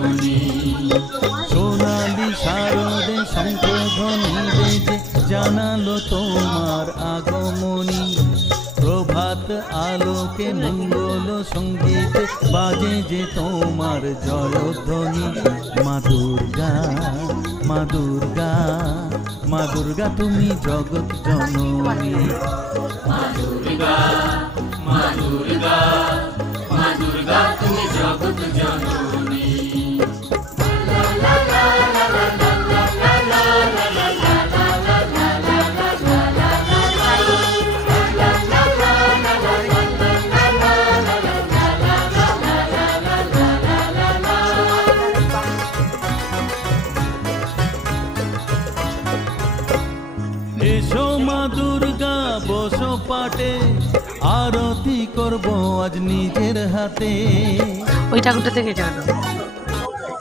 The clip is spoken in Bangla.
জননী। সোনালি শারদে শঙ্খধ্বনি বেজে জানালো তোমার আগমনী। প্রভাত আলোকে মঙ্গল সঙ্গীত বাজে যে তোমার জয়ধ্বনি। মা দুর্গা, মা দুর্গা, মা দুর্গা তুমি জগৎ জননী। মা দুর্গা, মা দুর্গা, মা দুর্গা তুমি জগৎ জননী। এসো মা দুর্গা বসো পাটে, আরতি করব আজ নিজের হাতে। ওই ঠাকুরটা থেকে এটা